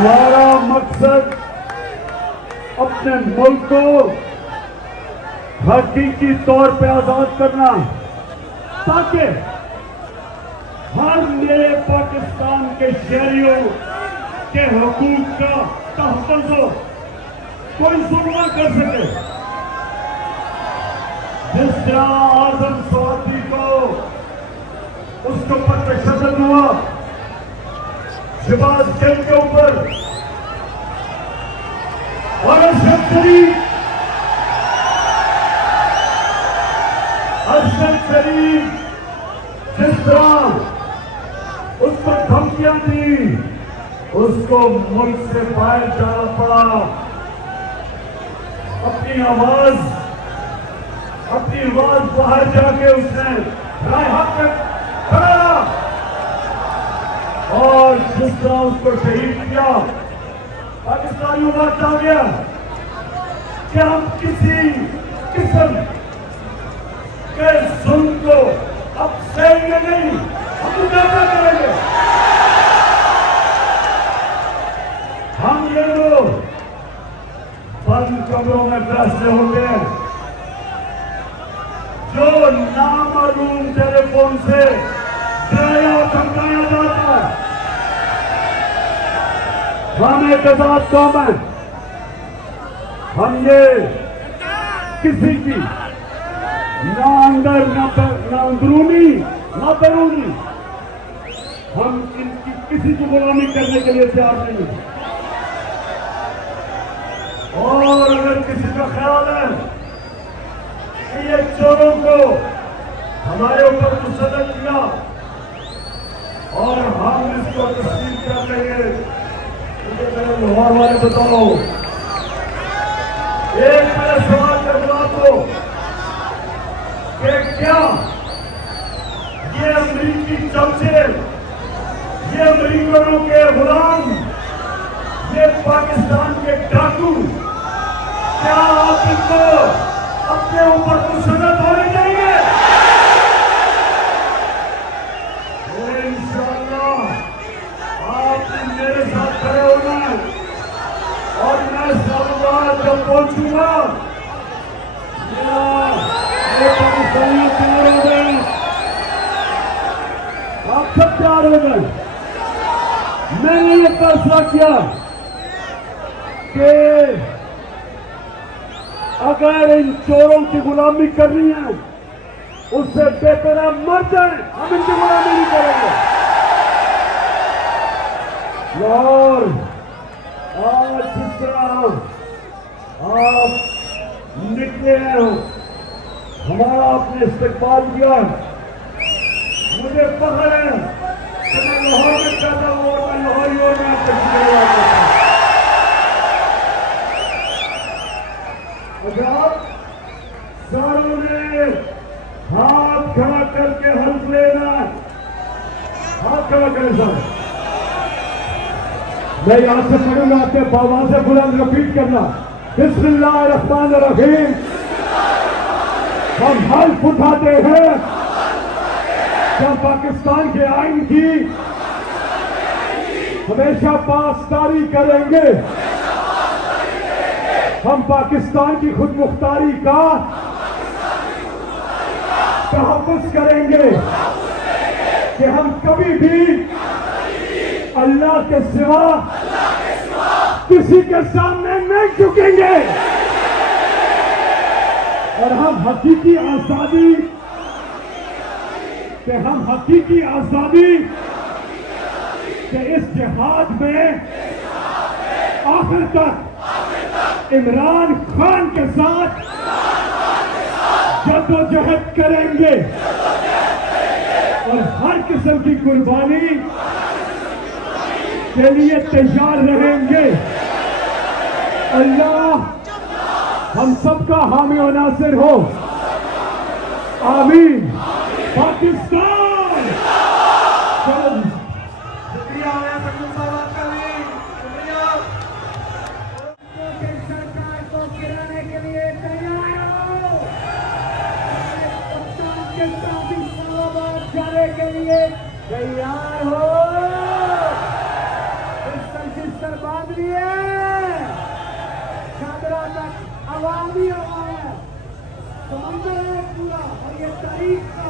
हमारा मकसद अपने मुल्क को हकीकी तौर पे आजाद करना, ताकि हर नए पाकिस्तान के शहरियों के हकूक का तहफ़्फ़ुज़ हो, कोई जुल्म कर सके। जिस तरह आजम स्वाति को उसके ऊपर तशद्दुद हुआ, शहबाज गिल के ऊपर, और अरशद शरीफ जिस तरह उसको धमकियां दी, उसको मुल्क से बाहर जाना पड़ा। अपनी आवाज बाहर जाके उसने राय हक पे खड़ा, और जिस तरह उसको शहीद किया, पाकिस्तानियों का आ गया कि हम किसी किस्म के जुल्म को अब सहेंगे नहीं, हम मुकाबला करेंगे। हम ये लोग बंद कमरों में फैसले होते हैं, जो नामालूम टेलीफोन से डराया धमकाया जाता है। हम एक आजाद कौम है, हम ये किसी की ना अंदर ना अंदरूनी ना बैरूनी, हम इनकी किसी की गुलामी करने के लिए तैयार नहीं है। और अगर किसी का ख्याल है कि ये चोरों को हमारे ऊपर मुसल्लत किया और हम इसको तस्लीम कर लेंगे, मुझे मेरे लाहौर वाले बताओ, एक मेरा सवाल का जवाब दो कि क्या ये अमरीकी चमचे, ये अमरीकियों के गुलाम, ये पाकिस्तान के डाकू, क्या आप इनको अपने ऊपर मुसल्लत होने देंगे? इंशाअल्लाह आप मेरे साथ खड़े होना, और मैं इस्लामाबाद जब पहुंचूंगा, पाकिस्तानी तैयार हो गए, आप सब तैयार हो गए। मैंने ये फैसला किया कि अगर इन चोरों की गुलामी करनी है, उससे बेहतर है मर जाए, हम इनकी गुलामी नहीं करेंगे। और आज जिस तरह आप निकले हैं, हमारा आपने इस्तेकबाल किया, मुझे फख्र है कि मैं लाहौर में पैदा हुआ और मैं लाहौरी और मैं आपसे आप सारों ने हाथ खड़ा करके हल्फ लेना, हाथ खड़ा करें सर। मैं यहां से पढ़ूंगा, आपके बाबा से बुलंद रिपीट करना, बिस्मिल्लाहिर्रहमानिर्रहीम। हम हल्फ उठाते हैं कि हम पाकिस्तान के आइन की हमेशा पासदारी करेंगे, हम पाकिस्तान की खुद मुख्तारी का तहफ़्फ़ुज़ करेंगे कि हम कभी भी अल्लाह के सिवा किसी के सामने नहीं झुकेंगे, और हम हकीकी आजादी के इस जिहाद में आखिर तक इमरान खान के साथ जद्दोजहद करेंगे और हर किस्म की कुर्बानी के लिए तैयार रहेंगे। अल्लाह हम सबका हामी और नासिर हो, आमीन। पाकिस्तान शुक्रिया सरकार को गिराने के लिए तैयार हो, इस्लामाबाद जाने के लिए तैयार हो। नजर बांध लिए, शादरा तक आवामी हवा है, समंदर है पूरा, और ये तारीख का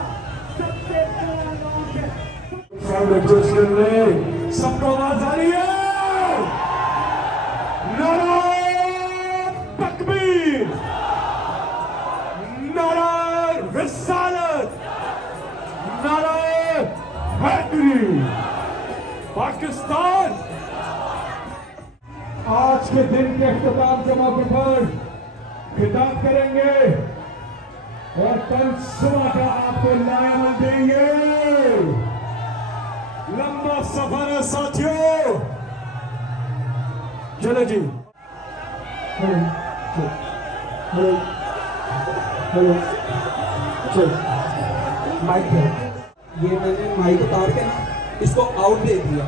सबसे बड़ा लॉन्च है। सबको आवाज आ रही है, नारे तकबीर, नारे रिसालत, नारे हैदरी। पाकिस्तान आज के दिन के इख्तिताम के मौके पर खिताब करेंगे और कल सुबह का आपको लायामल देंगे। लंबा सफर है साथियों, चलो जी। हेलो हेलो चल माइक है, ये मैंने माइक उतार के ना इसको आउट दे दिया,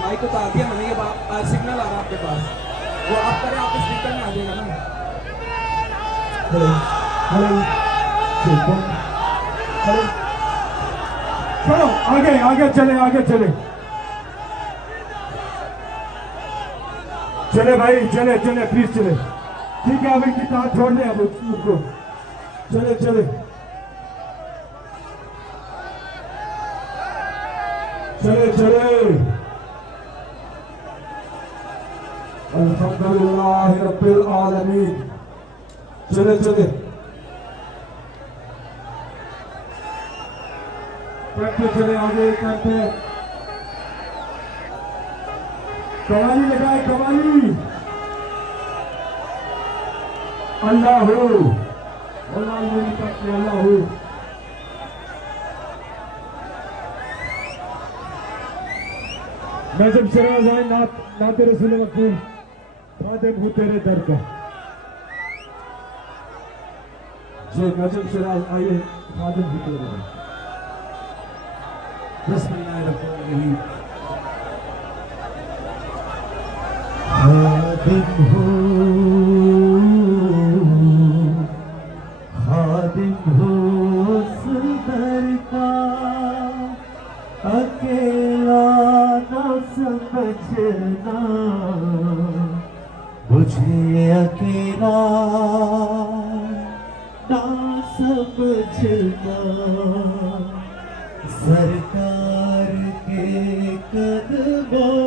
माइक उतार दिया मैंने, ये सिग्नल आ रहा है आपके पास, वो आप करें आपके स्पीकर में आ जाएगा ना। हेलो हेलो हेलो, चलो आगे आगे चले, आगे चले, चले भाई, चले चले प्लीज चले। ठीक है, अब इनकी तार छोड़ दें, अब उनको चले चले चले चले। अल्हम्दुलिल्लाह रब्बिल आलमीन। चले चले, करते चले आगे, करते कवाली लगाए, कवाली। अल्लाह हो, अल्लाह हो। मैं जब शराज आए नाते रसूल मकबूल खादिम हूँ तेरे दर का। जो नजम शराज आइए, खादिम हूँ तेरे दर का। बिस्मिल्लाहिर्रहमानिर्रहीम। खादिम हो सुंदर का, अकेला न समझना, मुझे अकेला न समझना, सरकार के कदमों